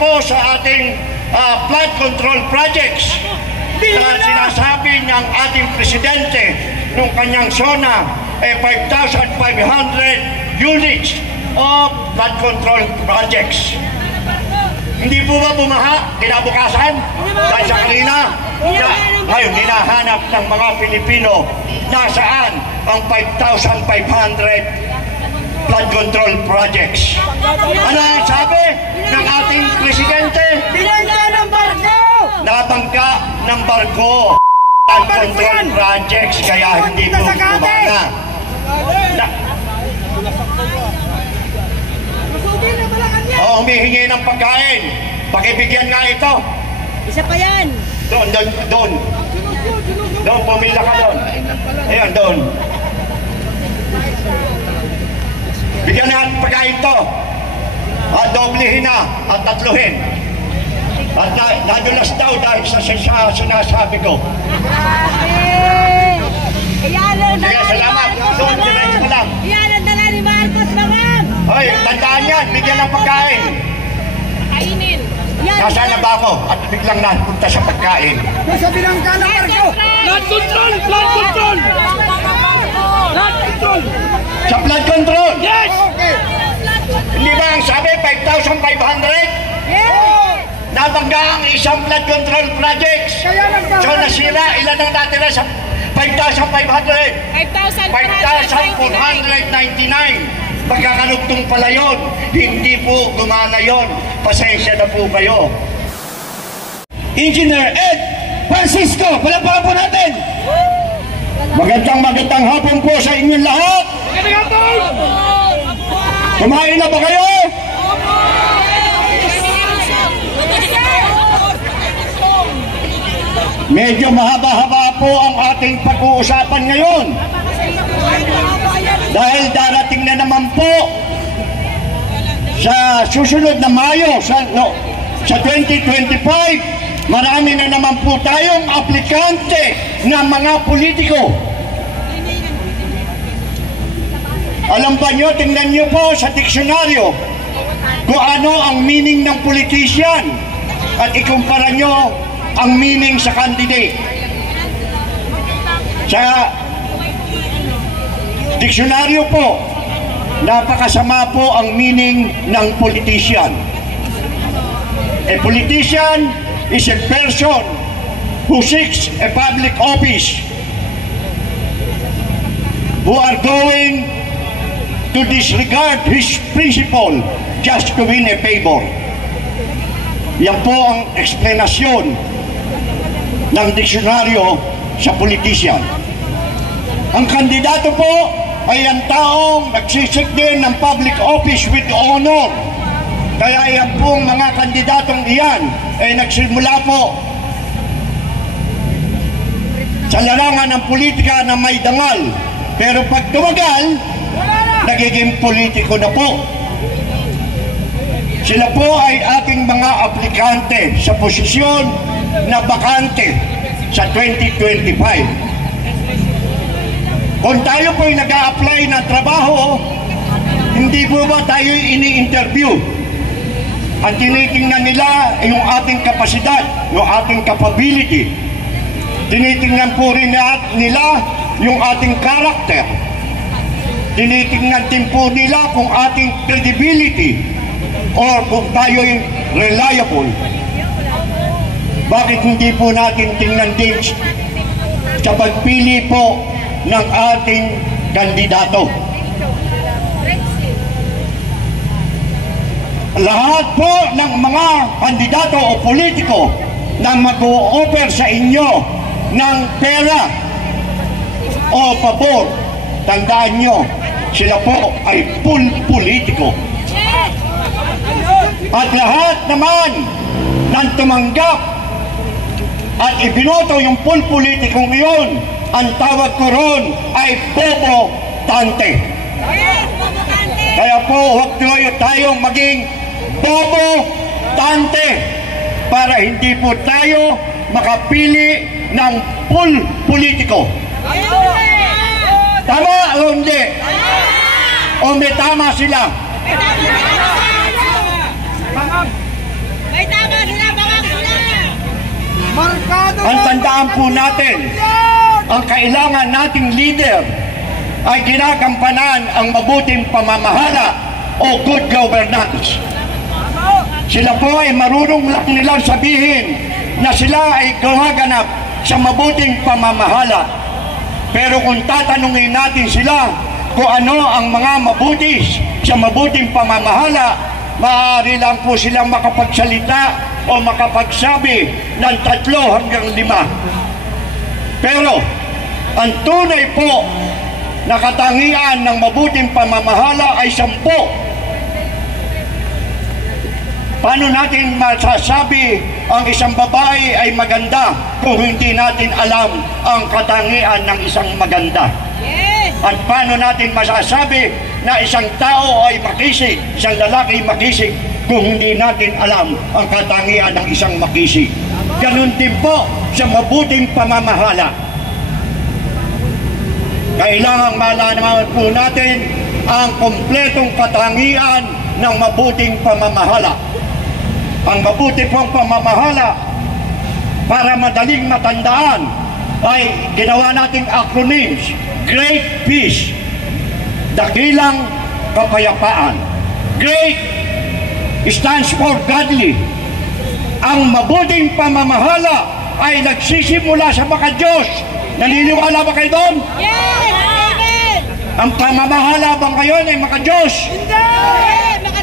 po sa ating flood control projects na sinasabi ng ating presidente nung kanyang SONA 5,500 units of flood control projects. Hindi po ba bumaha kinabukasan? Dahil sa kanina, ngayon hinahanap ng mga Pilipino nasaan ang 5,500 flood control projects. Ano ang sabi ng ating presidente? Binangga ng barko! Nabangga ng barko flood control projects, kaya hindi po gumana. Humihingi ng pagkain. Pakibigyan nga ito. Isa pa yan. Doon. Doon, pumila ka doon. Ayan, doon. Bigyan na ang pagkain ito. At doblehin na at tatluhin. At nadulas daw dahil sa sinasabi ko. Sige, salamat. Doon, diretso mo lang. Yan ang dala ni Marcos, Mangam. Hoy, tandaan yan. Bigyan ng pagkain. Kainin. Nasaan na ba ako? At biglang napunta sa pagkain. Nasa binangga ng barko! Flood control! Flood control! Flood control! Sa flood control? Yes! Okay! Hindi ba ang sabi 5,500? Yes! Nabangga ang isang flood control projects. Kaya nagbaha. So nasira, ilan ang natira sa 5,500? 5,499. Pagkakalugtong pala yun. Hindi po gumana yun. Pasensya na po kayo. Engineer Ed Francisco, palapakan po natin. Magandang hapon po sa inyong lahat. Kumain na ba kayo? Medyo mahaba-haba po ang ating pag-uusapan ngayon. Dahil darating na naman po sa susunod na Mayo, sa 2025, marami na naman po tayong aplikante na mga politiko. Alam ba nyo, tingnan nyo po sa diksyonaryo kung ano ang meaning ng politician at ikumpara nyo ang meaning sa candidate. Sa diksyonaryo po, napakasama po ang meaning ng politician. A politician is a person who seeks a public office, who are going to disregard his principle just to win a favor. Yan po ang eksplanasyon ng diksyonaryo sa politician. Ang kandidato po ay ang taong nagsisik din ng public office with honor. Kaya yan pong mga kandidatong iyan ay nagsimula po sa larangan ng politika na may dangal. Pero pag tumagal, nagiging politiko na po. Sila po ay ating mga aplikante sa posisyon na bakante sa 2025. Kung tayo po ay nag-a-apply ng trabaho, hindi po ba tayo ini-interview? Ang tinitingnan nila ay yung ating kapasidad, yung ating capability. Tinitingnan po rin nila yung ating character. Tinitingnan din po nila kung ating credibility or kung tayo ay reliable. Bakit hindi po natin tingnan din sa pagpili po ng ating kandidato? Lahat po ng mga kandidato o politiko na mag-o-offer sa inyo ng pera o pabor, tandaan nyo, sila po ay full politiko. At lahat naman ng tumanggap at ibinoto yung full politikong iyon, ang tawag ko ron ay bobo tante. Kaya po huwag tayong maging bobo tante para hindi po tayo makapili ng full politiko. Tama o hindi? O may tama sila? Ang tandaan po natin, ang kailangan nating leader ay ginagampanan ang mabuting pamamahala o good governance. Sila po ay marunong lang nilang sabihin na sila ay gumaganap sa mabuting pamamahala. Pero kung tatanungin natin sila kung ano ang mga mabutis sa mabuting pamamahala, maaari lang po silang makapagsalita o makapagsabi ng 3 hanggang 5. Pero ang tunay po na katangian ng mabuting pamamahala ay 10. Paano natin masasabi ang isang babae ay maganda kung hindi natin alam ang katangian ng isang maganda? Yes! At paano natin masasabi na isang tao ay makisig, isang lalaki makisig kung hindi natin alam ang katangian ng isang makisig? Ganun din po sa mabuting pamamahala. Kailangang malaman po natin ang kompletong katangian ng mabuting pamamahala. Ang mabuti pong pamamahala, para madaling matandaan, ay ginawa nating acronyms. Great Peace, dakilang kapayapaan. Great stands for godly. Ang mabuting pamamahala ay nagsisimula sa maka-Diyos. Naniniwala ba kayo doon? Yes! Amen! Ang pamamahala bang kayo ay maka-Diyos?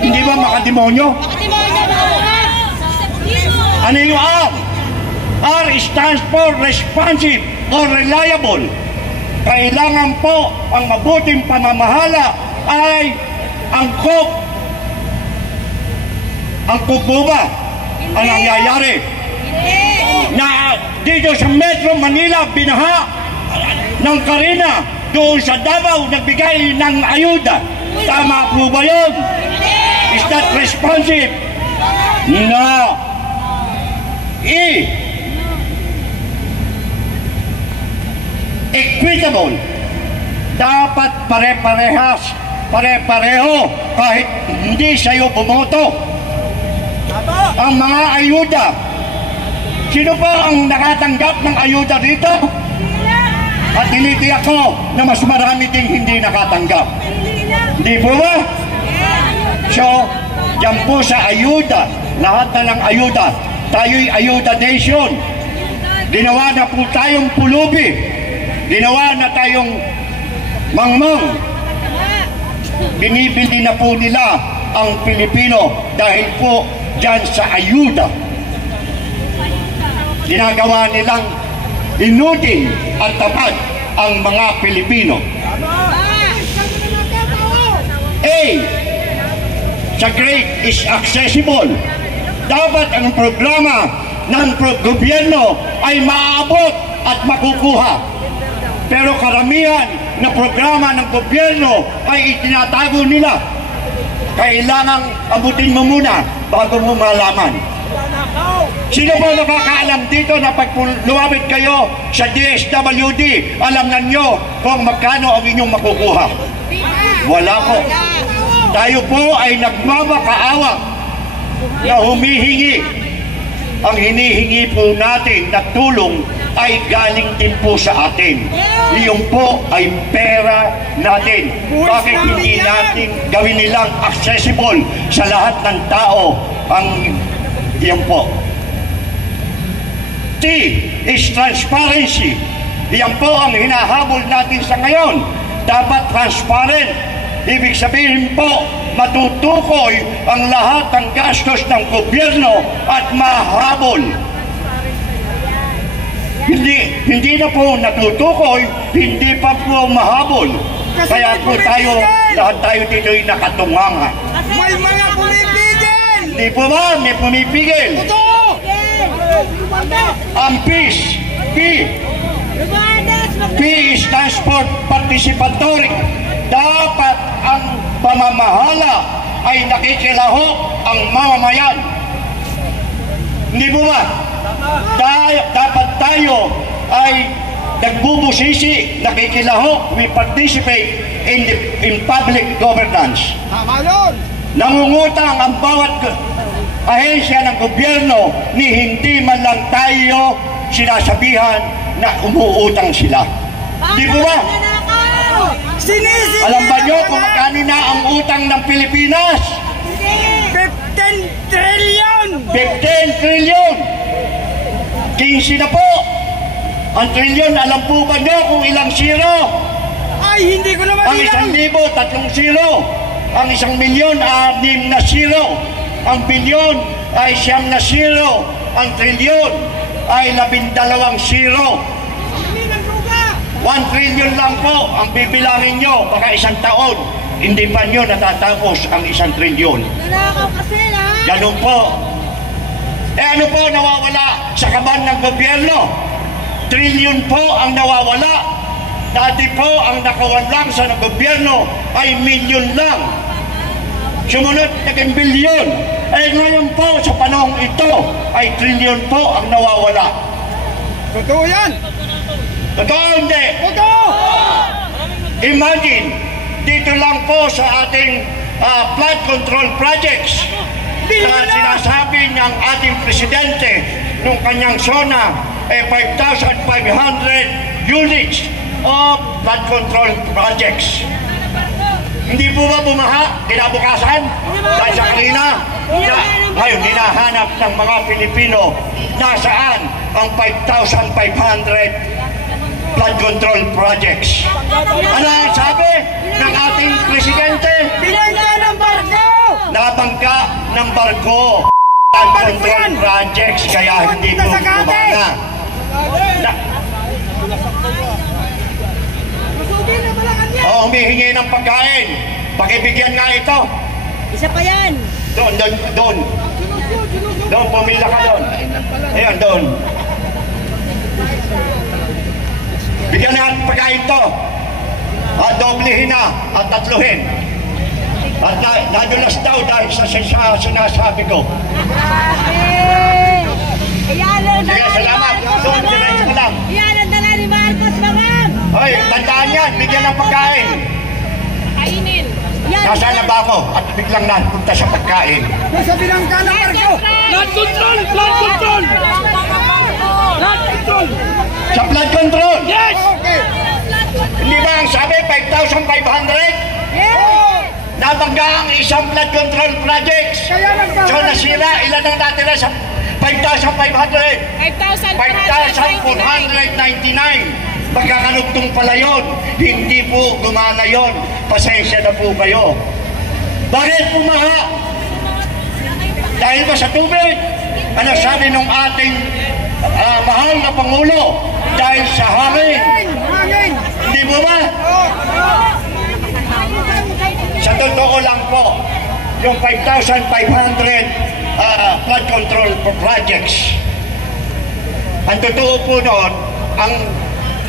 Hindi ba makademonyo? Makatimonyo, mga Ano yung R? R stands for responsive or reliable. Kailangan po ang mabuting pamamahala ay angkop. Angkop po ba ang nangyayari? Na dito sa Metro Manila, binaha ng Carina, doon sa Davao, nagbigay ng ayuda. Tama po ba yun? Is that responsive? No. E. Equitable. Dapat pare-parehas, pare-pareho, kahit hindi sa'yo bumoto. Ang mga ayuda. Sino pa ang nakatanggap ng ayuda dito? At tinitiyak ko na mas marami ding hindi nakatanggap. Hindi po ba? So, dyan po sa ayuda, lahat na ng ayuda, tayo'y ayuda nation. Ginawa na po tayong pulubi. Ginawa na tayong mangmang. Binibili na po nila ang Pilipino dahil po dyan sa ayuda. Ginagawa nilang inutin at tapat ang mga Pilipino. A. Sa great is accessible. Dapat ang programa ng gobyerno ay maaabot at makukuha. Pero karamihan na programa ng gobyerno ay itinatago nila. Kailangang abutin mo muna bago mo malaman. Sino po nakakaalam dito na pag lumapit kayo sa DSWD, alam na nyo kung magkano ang inyong makukuha? Wala po. Tayo po ay nagmamakaawa na humihingi. Ang hinihingi po natin na tulong ay galing din po sa atin. Iyon po ay pera natin. Bakit hindi natin gawin nilang accessible sa lahat ng tao ang iyon po? T is transparency. Iyan po ang hinahabol natin sa ngayon. Dapat transparent. Ibig sabihin po, matutukoy ang lahat ng gastos ng gobyerno at mahabol. Hindi na po natutukoy, hindi pa po mahabol. Kaya po tayo, lahat tayo dito ay nakatunganga. May mga pumipigil! Hindi po ba? May pumipigil. Totoo! Ang peace, P stands for participatory. Dapat ang pamamahala ay nakikilahok ang mamamayan. Hindi po ba? Dapat tayo ay nagbubusisi, nakikilahok, we participate in public governance. Tama yun! Nangungutang ang bawat ahensya ng gobyerno ni hindi man lang tayo sinasabihan na umuutang sila. Di po ba? Sinisisi Alam ba nyo kung magkano na ang utang ng Pilipinas? 15 trillion! 15 trillion! 15 na po! Ang trillion, alam po ba nyo kung ilang zero? Ay, hindi ko naman Ang 1,000, 3 zero. Ang 1,000,000, 6 na zero. Ang bilyon ay 9 na zero. Ang trilyon ay 12 zero. 1 trillion lang po ang bibilangin nyo. Baka isang taon, hindi pa nyo natatapos ang 1 trilyon. Nanakaw kasi lahat. Ganun po. Ano po nawawala sa kaban ng gobyerno? Trilyon po ang nawawala. Dati po ang nakawanlang sa gobyerno ay milyon lang. Sumunod naging bilyon. Ngayon po sa panahong ito ay trilyon po ang nawawala. Totoo yan! Totoo hindi? Totoo! Imagine, dito lang po sa ating flood control projects na sinasabi ng ating presidente nung kanyang zona 5,500 units of flood control projects. Hindi po ba bumaha kinabukasan? Dahil sa kanina, ngayon hinahanap ng mga Pilipino nasaan ang 5,500 flood control projects. Ano ang sabi ng ating presidente? Binangga ng barko! Nabangga ng barko. Flood control projects, kaya hindi po gumana. Humihingi ng pagkain. Pakibigyan nga ito. Isa pa yan. Doon. Doon, pumila ka doon. Ayan, doon. Bigyan na ang pagkain to. Doblehin na at tatluhin. At nadulas daw dahil sa sinasabi ko. Sige, salamat. Doon, diretso ko lang. Yan ang dala ni Marcos, mga. Hoy, tandaan yan. Bigyan ng pagkain. Kainin. Nasaan na ba ako? At biglang napunta sa pagkain. Nasa binangga ng barko! Flood control! Flood control! Flood control! Sa flood control? Yes! Okay! Hindi ba ang sabi 5,500? Yes! Nabangga ang isang flood control projects. Kaya nagkakaroon. So nasira, ilan ang natira sa 5,500? 5,499. Magkakanugtong pala yun. Hindi po gumana yun. Pasensya na po kayo. Bakit pumaha? Dahil ba sa tubig? Ano sabi nung ating mahal na Pangulo? Dahil sa hangin. Hangin! Hindi mo ba? Sa totoo lang po, yung 5,500 flood control projects, ang totoo po noon, ang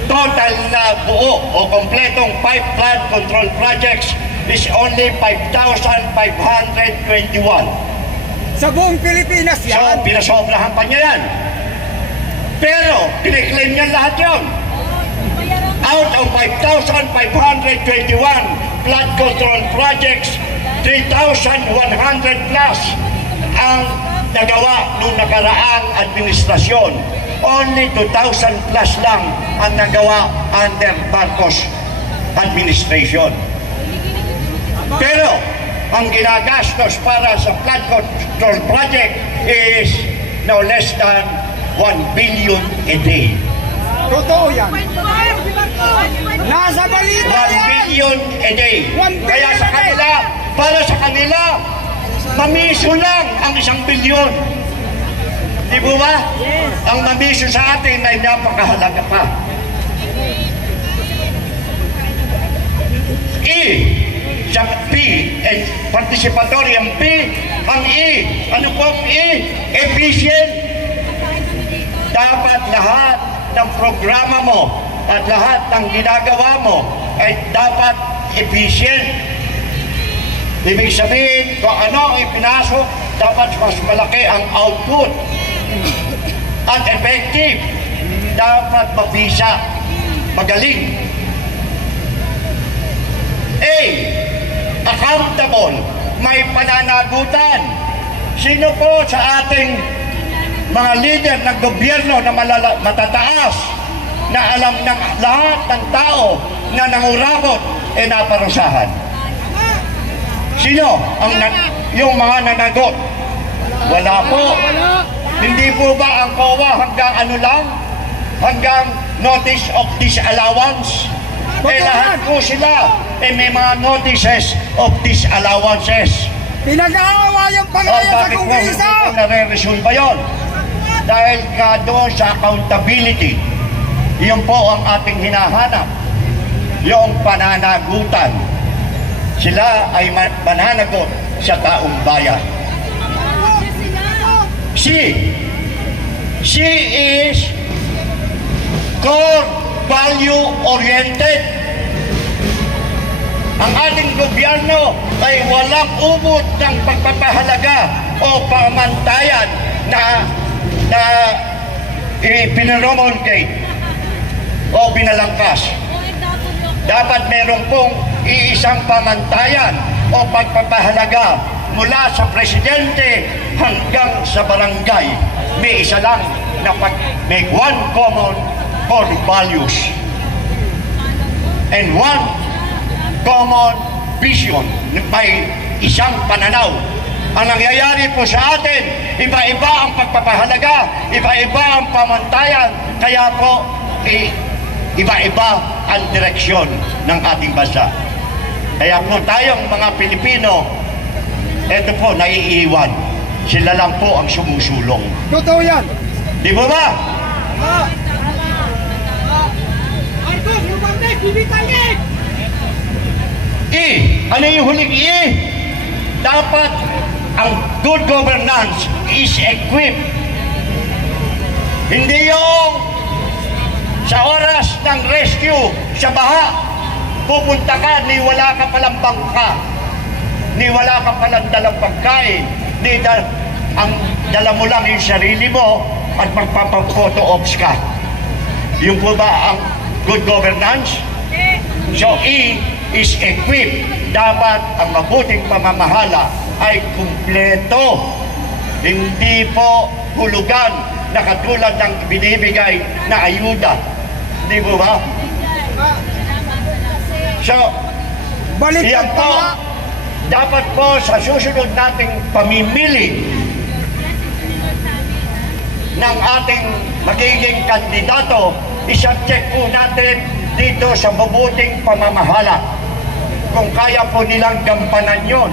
total na buo o kompletong 5 flood control projects is only 5,521. Sa buong Pilipinas So, yan! pinasobrahan pa niya yan. Pero, kiniklaim niya lahat yun. Out of 5,521 flood control projects, 3,100 plus ang nagawa nung nakaraang administrasyon. Only 2,000 plus lang ang nagawa under Marcos administration. Pero, ang ginagastos para sa flood control project is no less than 1 billion a day. Totoo yan! Nasa balita 1 yan! billion a day. 1 Kaya sa billion a day. kanila, para sa kanila, mamiso lang ang 1 bilyon. Di ba ba? Ang mamiso sa atin ay napakahalaga pa. Sa P, participatory ang P, ang E. Ano po ang E? Efficient. Dapat lahat ng programa mo at lahat ng ginagawa mo ay dapat efficient. Ibig sabihin, kung ano ang ipinasok, dapat mas malaki ang output. At effective, dapat mabisa, magaling. A, accountable, may pananagutan. Sino po sa ating mga leader ng gobyerno na matataas na alam ng lahat ng tao na nangurakot naparusahan. Sino ang yung mga nanagot? Wala po. Hindi po ba ang COA hanggang ano lang? Hanggang notice of disallowance? Lahat po sila may mga notices of disallowances. Pinag-aawa yung Pangalan sa Bakit Kongreso! po nare-resolve yun? Dahil ka doon sa accountability. Yun po ang ating hinahanap. Yung pananagutan. Sila ay mananagot sa taong bayan. She is core value oriented. Ang ating gobyerno ay walang umot ng pagpapahalaga o pamantayan na pinaromulgate o binalangkas. Dapat meron pong iisang pamantayan o pagpapahalaga mula sa presidente hanggang sa barangay. May isa lang na may one common core values and one common vision. May isang pananaw. Ang nangyayari po sa atin, iba-iba ang pagpapahalaga, iba-iba ang pamantayan, kaya po iba-iba ang direksyon ng ating bansa. Kaya po tayong mga Pilipino, eto po, naiiwan. Sila lang po ang sumusulong. Totoo yan! Di ba ba? Marcos, yung pamit, bibitayin! Ano yung huling dapat ang good governance is equipped. Hindi yung sa oras ng rescue sa baha, pupunta ka, ni wala ka palang bangka, ni wala ka palang dalang pagkain, ang dala mo lang yung sarili mo at magpapaphoto ops ka. Yung po ba ang good governance? So is equipped. Dapat ang mabuting pamamahala ay kumpleto. Hindi po hulugan na katulad ng binibigay na ayuda. Di po ba? So, yan po, dapat po sa susunod nating pamimili ng ating magiging kandidato, isa-check po natin dito sa mabuting pamamahala. Kung kaya po nilang gampanan yun,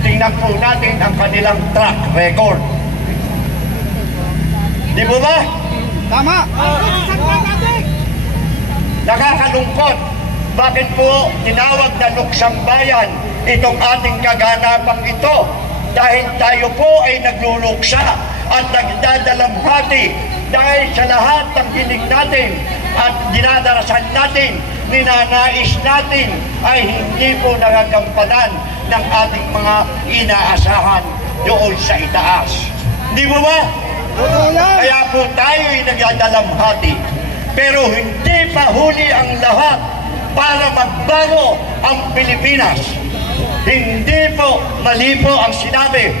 tingnan po natin ang kanilang track record. Di ba ba? Tama! Nakakalungkot. Bakit po tinawag na luksang bayan itong ating kaganapang ito? Dahil tayo po ay nagluluksa at nagdadalamhati dahil sa lahat ng hiling natin at dinadarasan natin, ninanais natin ay hindi po nagagampanan ng ating mga inaasahan doon sa itaas. Di ba ba? Kaya po tayo ay nagdadalamhati. Pero hindi pa huli ang lahat para magbago ang Pilipinas. Hindi po mali po ang sinabi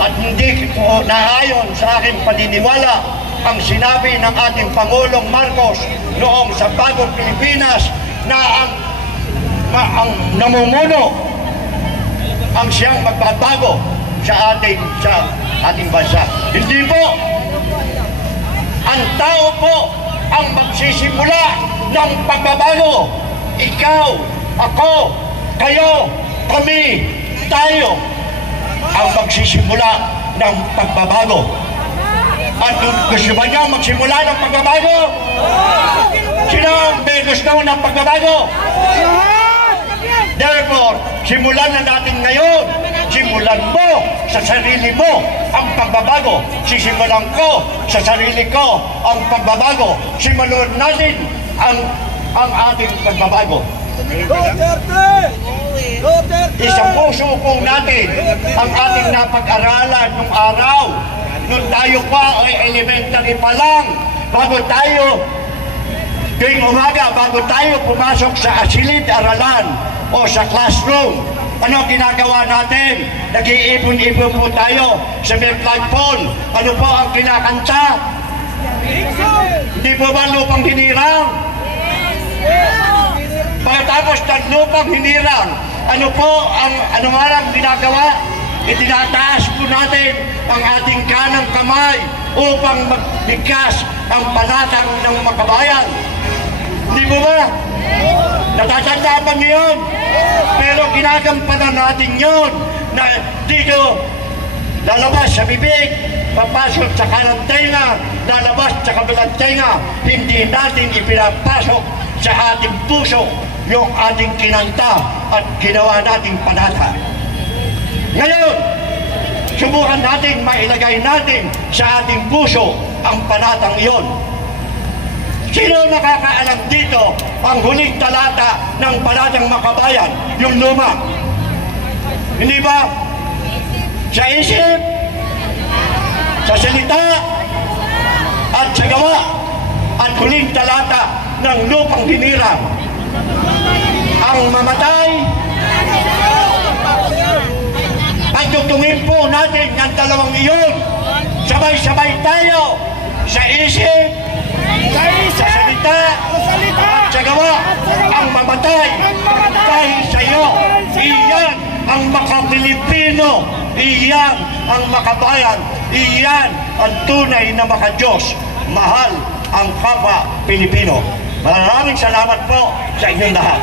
at hindi po naayon sa aking paniniwala ang sinabi ng ating Pangulong Marcos noong sa Bagong Pilipinas na ang namumuno ang siyang magbabago sa ating bansa. Hindi po. Ang tao po ang magsisimula ng pagbabago. Ikaw, ako, kayo, kami, tayo ang magsisimula ng pagbabago. At gusto ba niyo magsimula ng pagbabago? Sino may gusto ng pagbabago? Therefore, simulan na natin ngayon. Simulan mo sa sarili mo ang pagbabago. Sisimulan ko sa sarili ko ang pagbabago. Simulan natin ang ating pagbabago. Isang puso po natin ang ating napag-aralan nung araw. Nung tayo pa ay elementary pa lang, bago tayo tuwing umaga, bago tayo pumasok sa silid-aralan o sa classroom, Ano ang ginagawa natin? Nag-iipon-ipon po tayo sa may flagpole. Ano po ang kinakanta? Hindi po ba lupang hinirang? Pagkatapos ng lupang hinirang, ano po ang anumarang ginagawa? Itinataas po natin ang ating kanang kamay upang magbigkas ang panatang ng makabayan. Hindi po ba? Natatandaan pa ngayon? Pero ginagampanan natin yun na dito lalabas sa bibig, papasok sa kanang tenga, lalabas sa kabilang tenga. Hindi natin ipinapasok sa ating puso yung ating kinanta at ginawa nating panata. Ngayon, subukan natin mailagay natin sa ating puso ang panatang iyon. Sino nakakaalam dito ang huling talata ng Panatang Makabayan, yung luma? Hindi ba? Sa isip, sa salita, at sa gawa, at huling talata ng lupang hinirang. Ang mamatay, at tutungin po natin ang dalawang iyon. Sabay-sabay tayo sa isip, sa salita, at sa gawa. Ang mamatay, dahil sa iyo. Iyan ang makapilipino. Iyan ang makabayan. Iyan ang tunay na makadiyos. Mahal ang kapwa Pilipino. Maraming salamat po sa inyong lahat.